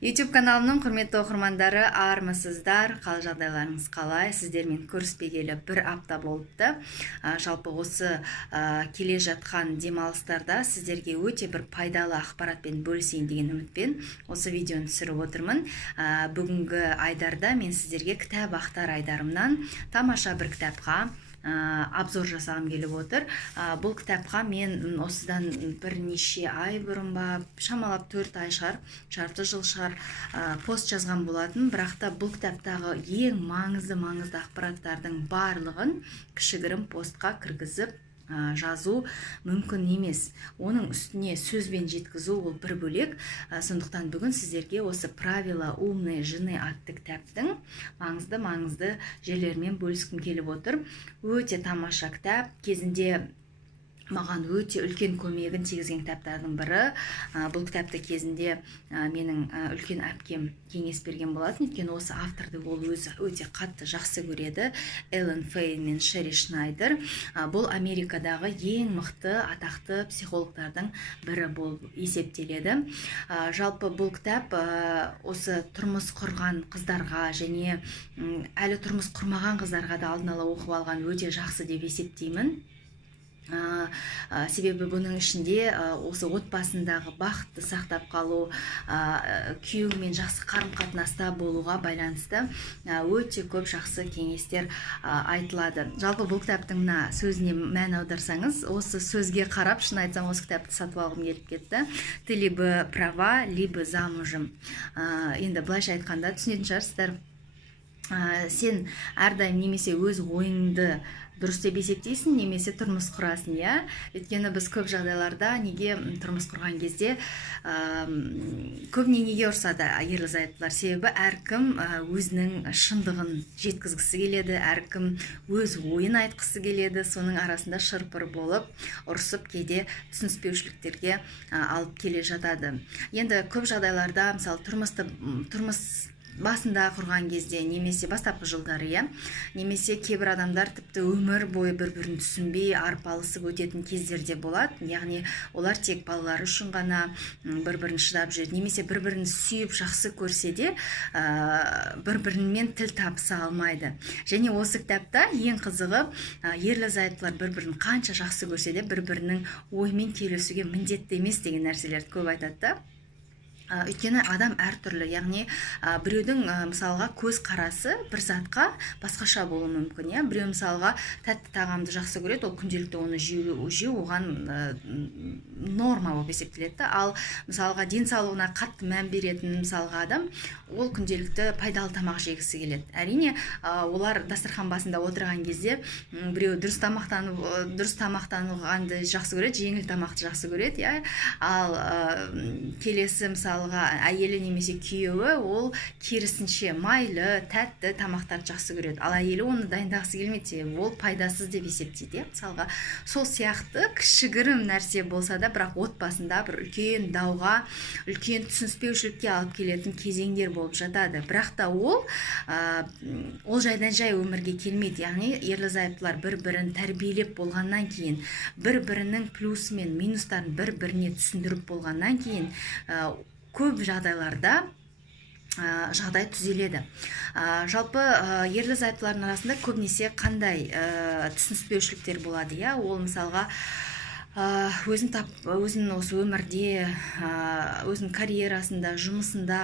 YouTube каналымның құрметті оқырмандары, армысыздар, қал жағдайларыңыз қалай? Сіздермен көріспегелі бір апта болыпты. Жалпы осы келе жатқан демалыстарда сіздерге өте бір пайдалы ақпаратпен бөлісейін деген үмітпен осы видеоны түсіріп отырмын. Бүгінгі айдарда мен сіздерге кітап ақтар айдарымнан тамаша бір кітапқа обзор жасағым келіп отыр. Бұл кітапқа мен осыдан бірнеше ай бұрын ба, шамалап 4 ай шығар, жарты жыл шығар, пост жазған болатын. Бірақ та бұл кітаптағы ең маңызды ақпараттардың барлығын кішігірім постқа кіргізіп жазу мүмкін емес. Оның үстіне сөзбен жеткізу ол бір бөлек. Сондықтан бүгін сіздерге осы «Правила умной жены» атты кітаптың маңызды жерлерімен бөліскім келіп отыр. Өте тамаша кітап. Кезінде маған өте үлкен көмегін тигізген кітаптардың бірі. Бұл кітапты кезінде менің үлкен әпкем кеңес берген болатын. Өйткені осы авторды ол өзі өте қатты жақсы көреді. Эллен Фейн мен Шерри Шнайдер. Бұл Америкадағы ең мықты атақты психологтардың бірі болып есептеледі. Жалпы бұл кітап осы тұрмыс құрған қыздарға және әлі тұрмыс құрмаған қыздарға да алдын ала оқып алған өте жақсы деп есептеймін. Себебі бұның ішінде осы отбасындағы бақытты сақтап қалу, күйеуімен жақсы қарым-қатынаста болуға байланысты өте көп жақсы кеңестер айтылады. Жалпы бұл кітаптың сөзіне мән аударсаңыз, осы сөзге қарап, шын айтсам, осы кітапты сатып алғым келіп кетті. Ты либо права, либо замужем. Енді былайша айтқанда түсінетін шығарсыздар. Сен әрдайым немесе өз ойыңды дұрыс деп есептейсің, немесе тұрмыс құрасың, иә? Өйткені біз көп жағдайларда неге тұрмыс құрған кезде көбіне неге ұрсады ерлі-зайыптылар? Себебі әркім өзінің шындығын жеткізгісі келеді, әркім өз ойын айтқысы келеді, соның арасында шырпыр болып, ұрсып кейде түсініспеушіліктерге алып келе жатады. Енді көп жағдайларда, мысалы, тұрмыс басында құрған кезде, немесе бастапқы жылдары, немесе кейбір адамдар тіпті өмір бойы бір-бірін түсінбей арпалысып өтетін кездерде болады. Яғни олар тек балалары үшін ғана бір-бірін шыдап жүреді, немесе бір-бірін сүйіп жақсы көрсе де бір-бірімен тіл табыса алмайды. Және осы кітапта ең қызығы, ерлі-зайыптылар бір-бірін қанша жақсы көрсе де бір-бірінің ойымен келісуге міндетті емес деген нәрселерді көп айтады. Өйткені адам әртүрлі, яғни біреудің мысалға көз қарасы бір затқа басқаша болуы мүмкін. Біреу мысалға тәтті тағамды жақсы көреді, ол күнделікті оны жеу оған норма болып есептеледі. Ал мысалға денсаулығына қатты мән беретін мысалға адам, ол күнделікті пайдалы тамақ жегісі келеді. Әрине, олар дастархан басында отырған кезде біреу дұрыс тамақтанғанды жақсы көреді, жеңіл тамақты жақсы көреді. Ал келесі мысалы әйелі немесе күйеуі ол керісінше майлы, тәтті тамақтарды жақсы көреді. Ал әйелі оны дайындағысы келмейді, ол пайдасыз деп есептейді. Мысалға, сол сияқты кішігірім нәрсе болса да, бірақ отбасында бір үлкен дауға, үлкен түсініспеушілікке алып келетін кезеңдер болып жатады. Бірақ та ол жайдан жай өмірге келмейді. Яғни ерлі-зайыптылар бір-бірін тәрбиелеп болғаннан кейін, бір-бірінің плюсы мен минустарын бір-біріне түсіндіріп болғаннан кейін көп жағдайларда жағдай түзеледі. Жалпы ерлі-зайыптылардың арасында көбінесе қандай түсініспеушіліктер болады? Ол мысалға өзін осы өмірде, өзінің карьерасында, жұмысында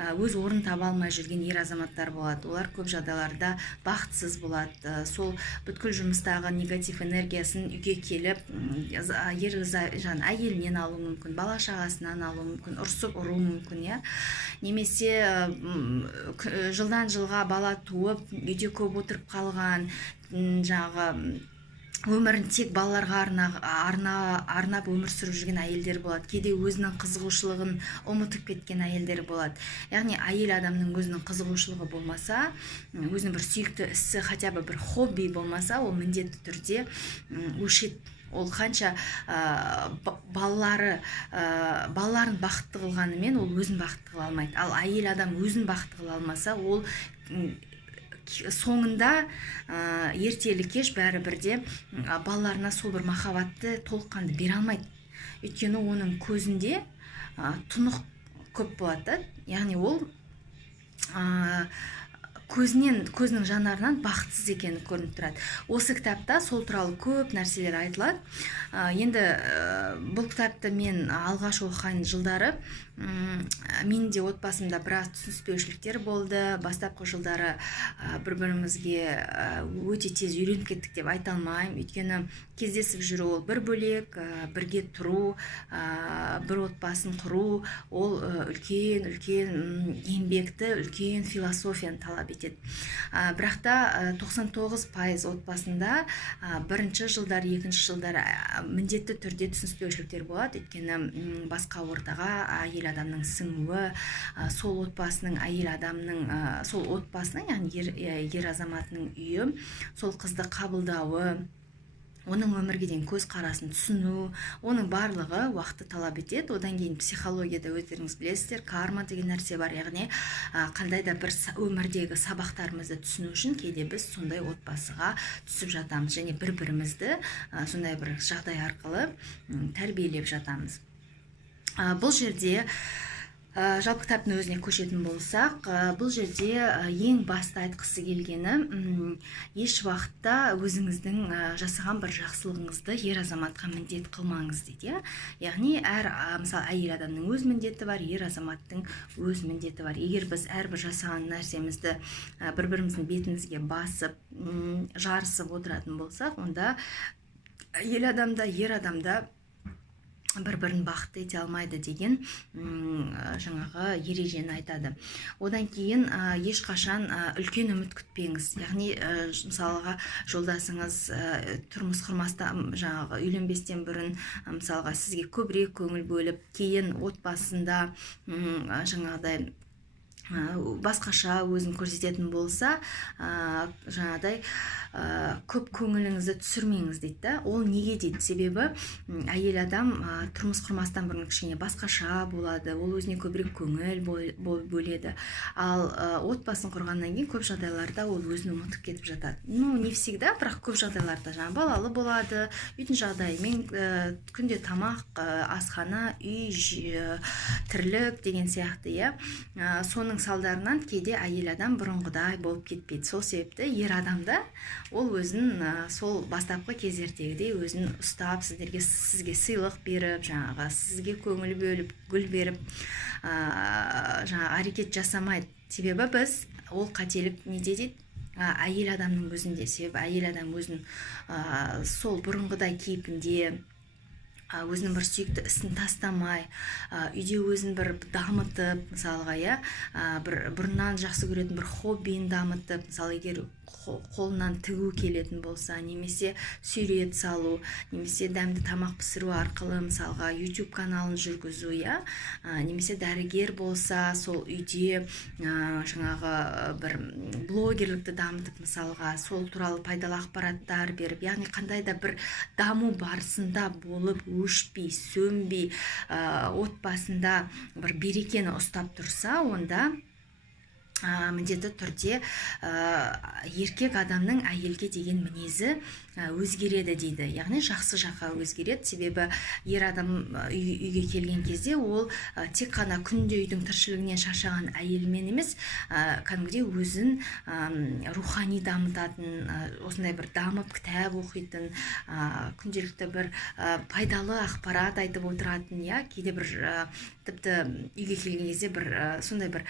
өз орнын таба алмай жүрген ер азаматтар болады. Олар көп жағдайларда бақытсыз болады. Сол бүткіл жұмыстағы негатив энергиясын үйге келіп, әйелінен алу мүмкін, бала-шағасынан алу мүмкін, ұрсып ұру мүмкін, немесе жылдан жылға бала туып, үйде көп отырып қалған, өмірін тек балаларға арнап өмір сүріп жүрген әйелдер болады. Кейде өзінің қызығушылығын ұмытып кеткен әйелдер болады. Яғни әйел адамның өзінің қызығушылығы болмаса, өзінің бір сүйікті ісі, хотя бы бір хобби болмаса, ол міндетті түрде өшеді. Ол қанша балаларын бақытты қылғанымен, ол өзін бақытты қыла алмайды. Ал әйел адам өзін бақытты қыла алмаса, ол соңында ертелі кеш бәрібірде балаларына сол бір махаббатты толыққанды бере алмайды. Өйткені оның көзінде тұнық көп болады да. Яғни ол көзінің жанарынан бақытсыз екені көрініп тұрады. Осы кітапта сол туралы көп нәрселер айтылады. Енді бұл кітапты мен алғаш оқыған жылдары мен де отбасымда біраз түсініспеушіліктер болды. Бастапқы жылдары бір-бірімізге өте тез үйреніп кеттік деп айта алмаймын. Өйткені кездесіп жүру ол бір бөлек, бірге тұру, бір отбасын құру, ол үлкен еңбекті, үлкен философияны талап етеді. Бірақ та 99% отбасында бірінші жылдар, екінші жылдар міндетті түрде түсініспеушіліктер болады. Өйткені басқа ортаға әйел адамның сіңуі, сол отбасының әйел адамның, сол отбасының, яғни ер азаматының үйі, сол қызды қабылдауы, оның өмірге деген көзқарасын түсіну, оның барлығы уақытты талап етеді. Одан кейін психологияда өздеріңіз білесіздер, карма деген нәрсе бар. Яғни қандай да бір өмірдегі сабақтарымызды түсіну үшін кейде біз сондай отбасыға түсіп жатамыз, және бір-бірімізді сондай бір жағдай арқылы тәрбиелеп жатамыз. Бұл жерде жалпы кітаптың өзіне көшетін болсақ, бұл жерде ең басты айтқысы келгені, еш уақытта өзіңіздің жасаған бір жақсылығыңызды ер азаматқа міндет қылмаңыз дейді. Яғни мысалы әйел адамның өз міндеті бар, ер азаматтың өз міндеті бар. Егер біз әрбір жасаған нәрсемізді бір-біріміздің бетімізге басып, жарысып отыратын болсақ, онда әйел адамда, ер адамда бір-бірін бақытты ете алмайды деген жаңағы ережені айтады. Одан кейін ешқашан үлкен үміт күтпеңіз. Яғни мысалға жолдасыңыз тұрмыс құрмастан, жаңағы үйленбестен бұрын мысалға сізге көбірек көңіл бөліп, кейін отбасында жаңағыдай басқаша өзін көрсететін болса, жаңағыдай көп көңіліңізді түсірмеңіз дейді. Ол неге дейді? Себебі әйел адам тұрмыс құрмастан бұрын кішкене басқаша болады, ол өзіне көбірек көңіл бөледі. Ал отбасын құрғаннан кейін көп жағдайларда ол өзін ұмытып кетіп жатады. Не всегда, бірақ көп жағдайларда жаңа балалы болады, үйдің жағдайымен күнде тамақ, асхана, үй, тірлік деген сияқты, соның салдарынан кейде әйел адам бұрынғыдай болып кетпейді. Сол себепті ер адамда ол өзін сол бастапқы кездердегідей өзін ұстап, сізге сыйлық беріп, жаңағы сізге көңіл бөліп, гүл беріп, жаңағы әрекет жасамайды. Себебі біз ол қателік неде дейді? Әйел адамның өзінде. Себебі әйел адам өзін сол бұрынғыдай кейпінде, өзінің бір сүйікті ісін тастамай, үйде өзін бір дамытып, мысалға, бір бұрыннан жақсы көретін бір хоббиін дамытып, мысалы, егер қолынан тігу келетін болса, немесе сурет салу, немесе дәмді тамақ пісіру арқылы, мысалға, YouTube каналын жүргізу, немесе дәрігер болса, сол үйде жаңағы бір блогерлікті дамытып, мысалға, сол туралы пайдалы ақпараттар беріп, яғни қандай да бір даму барысында болып, өшпей, сөнбей, отбасында бір берекені ұстап тұрса, онда міндетті түрде еркек адамның әйелге деген мінезі өзгереді дейді. Яғни жақсы жаққа өзгереді. Себебі ер адам үйге келген кезде ол тек қана күнде үйдің тіршілігінен шаршаған әйелмен емес, кәдімгідей өзін рухани дамытатын, осындай бір дамып кітап оқитын, күнделікті бір пайдалы ақпарат айтып отыратын, кейде бір тіпті үйге келген кезде бір сондай бір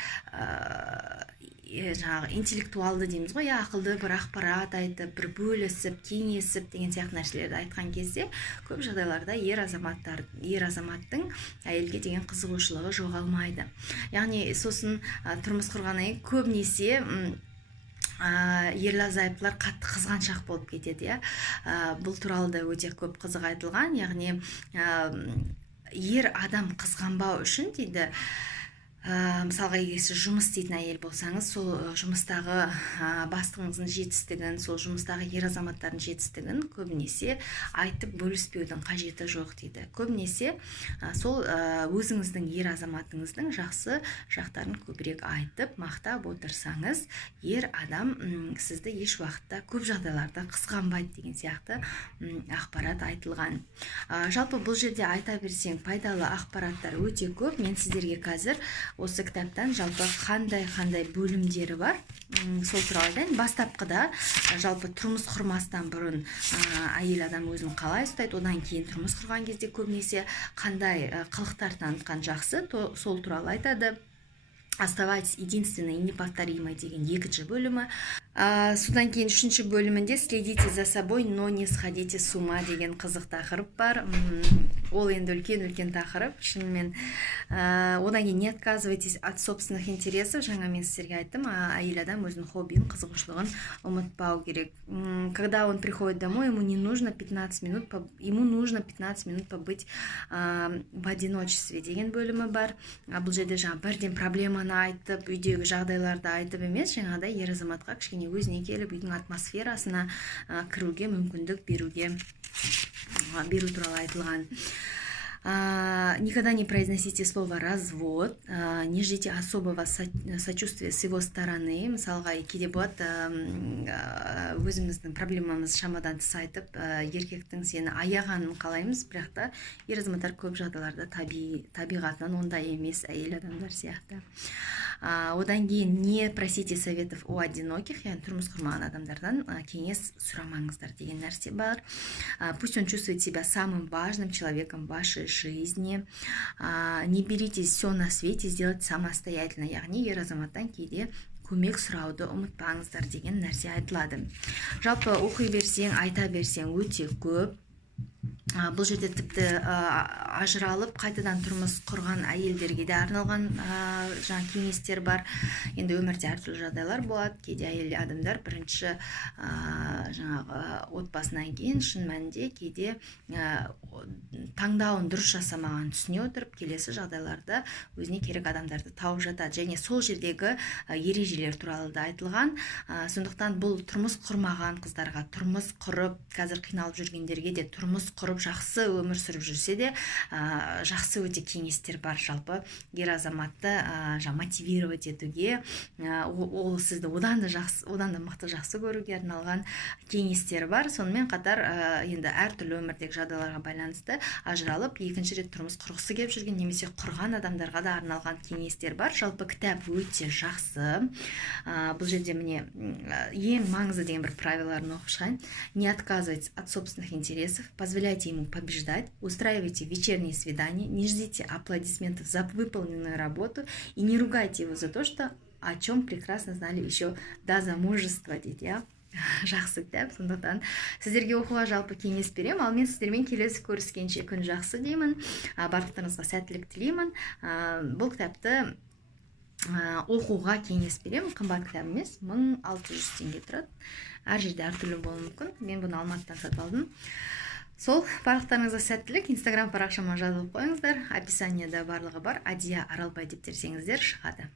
жаңағы интеллектуалды дейміз ғой, ақылды бір ақпарат айтып, бір бөлісіп, кеңесіп деген сияқты нәрселерді айтқан кезде көп жағдайларда ер азаматтың әйелге деген қызығушылығы жоғалмайды. Яғни сосын тұрмыс құрғаннан кейін көбінесе ерлі-зайыптылар қатты қызғаншақ болып кетеді. Бұл туралы да өте көп қызық айтылған. Яғни ер адам қызғанбау үшін дейді, мысалға егер сіз жұмыс істейтін әйел болсаңыз, сол жұмыстағы бастығыңыздың жетістігін, сол жұмыстағы ер азаматтардың жетістігін көбінесе айтып бөліспеудің қажеті жоқ дейді. Көбінесе сол өзіңіздің ер азаматыңыздың жақсы жақтарын көбірек айтып мақтап отырсаңыз, ер адам сізді еш уақытта көп жағдайларда қызғанбайды деген сияқты ақпарат айтылған. Жалпы бұл жерде айта берсең пайдалы ақпараттар өте көп. Мен сіздерге қазір осы кітаптан жалпы қандай бөлімдері бар, сол туралы айтайын. Бастапқыда жалпы тұрмыс құрмастан бұрын әйел адам өзін қалай ұстайды, одан кейін тұрмыс құрған кезде көбінесе қандай қылықтар танытқан жақсы, сол туралы айтады. Оставайтесь единственной и неповторимой деген екінші бөлімі. Содан кейін үшінші бөлімінде следите за собой, но не сходите с ума деген қызық тақырып бар. Ол енді үлкен тақырып, шынымен. Одан кейін не отказывайтесь от собственных интересов. Жаңа мен сіздерге айттым, әйел адам өзінің хоббиін, қызығушылығын ұмытпау керек. Когда он приходит домой, ему нужно 15 минут побыть в одиночестве деген бөлімі бар. Бұл жерде жаңа бірден проблеманы айтып, үйдегі жағдайларды айтып емес, жаңағыдай ер азаматқа кішкене өзіне келіп, үйдің атмосферасына кіруге мүмкіндік беру туралы айтылған. Никогда не произносите слово «развод», не ждите особого сочувствия с его стороны. Мысалға, кейде болады, өзіміздің проблемамыз шамадан тыс айтып, еркектің сені аяғанын қалаймыз, бірақ та ер азаматтар көп жағдайларда табиғатынан ондай емес, әйел адамдар сияқты. Одан кейін не просите советов у одиноких, яғни тұрмыс құрмаған адамдардан кеңес сұрамаңыздар деген нәрсе бар. Пусть он чувствует себя самым важным человеком в вашей жизни. Не беритесь все на свете сделать самостоятельно, яғни ер азаматтан кейде көмек сұрауды ұмытпаңыздар деген нәрсе айтылады. Жалпы оқи берсең, айта берсең өте көп. Бұл жерде тіпті ажыралып қайтадан тұрмыс құрған әйелдерге де арналған жаңа кеңестер бар. Енді өмірде әртүрлі жағдайлар болады. Кейде әйел адамдар бірінші жаңағы отбасынан кейін шын мәнінде кейде таңдауын дұрыс жасамаған түсіне отырып, келесі жағдайларда өзіне керек адамдарды тауып жатады. Және сол жердегі ережелер туралы да айтылған. Сондықтан бұл тұрмыс құрмаған қыздарға, тұрмыс құрып, қазір қиналып жүргендерге де тұрмыс құрып жақсы өмір сүріп жүрсе де жақсы өте кеңестер бар. Жалпы ер азаматты мотивировать етуге, ол сізді одан да мықты жақсы көруге арналған кеңестер бар. Сонымен қатар енді әртүрлі өмірдегі жағдайларға байланысты ажыралып екінші рет тұрмыс құрғысы келіп жүрген немесе құрған адамдарға да арналған кеңестер бар. Жалпы кітап өте жақсы. Бұл жерде міне ең маңызды деген бір правиларын оқып шығайын. Не отказывайтесь от собственных интересов, позволяйте ему побеждать, устраивайте вечерние свидания, не ждите аплодисментов за выполненную работу и не ругайте его за то, о чем прекрасно знали еще до замужества, дейді. Жақсы кітап, сондықтан сіздерге оқуға жалпы кеңес берем, ал мен сіздермен келесі көріскенше күн жақсы деймін, барлықтарыңызға сәттілік тілеймін. Бұл кітапты оқуға кеңес берем, қымбат кітап емес, 1600 теңге тұрады. Әр жерде әртүрлі болуы мүмкін. Мен бұны Алматыдан сатып алдым. Сол, барлықтарыңызға сәттілік. Инстаграм парақшама жазылып қойыңыздар. Описаниеда барлығы бар. Адия Аралбай деп терсеңіздер шығады.